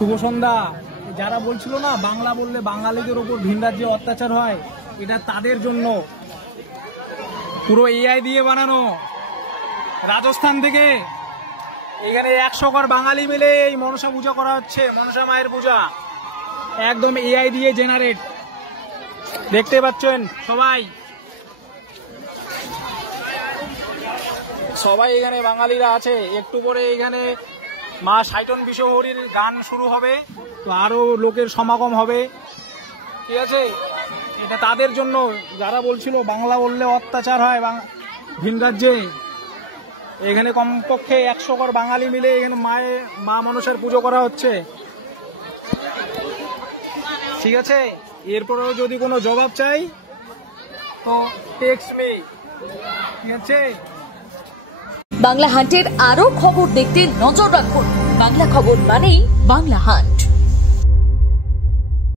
শুভ সন্ধ্যা। যারা বলছিল না বাংলা বললে বাঙালিদের উপর ভিন রাজ্যে অত্যাচার হয়, এটা তাদের জন্য। পুরো এআই দিয়ে বানানো, রাজস্থান থেকে এখানে 100 ঘর বাঙালি মিলে এই মনসা পূজা করা হচ্ছে। মনসা মায়ের পূজা একদম এআই দিয়ে জেনারেট, দেখতে পাচ্ছেন সবাই। সবাই এখানে বাঙালিরা আছে। একটু পরে এখানে মা সাইটন বিশ্বহরির গান শুরু হবে, তো আরো লোকের সমাগম হবে, ঠিক আছে। এটা তাদের জন্য যারা বলছিল বাংলা বললে অত্যাচার হয় ভিন রাজ্যে। এখানে কমপক্ষে 100 ঘর বাঙালি মিলে এখানে মা মনসার পুজো করা হচ্ছে, ঠিক আছে। এরপরেও যদি কোনো জবাব চাই তো টেক্সট মি, ঠিক আছে। বাংলা হান্টের আরো খবর দেখতে নজর রাখুন। বাংলা খবর মানেই বাংলা হান্ট।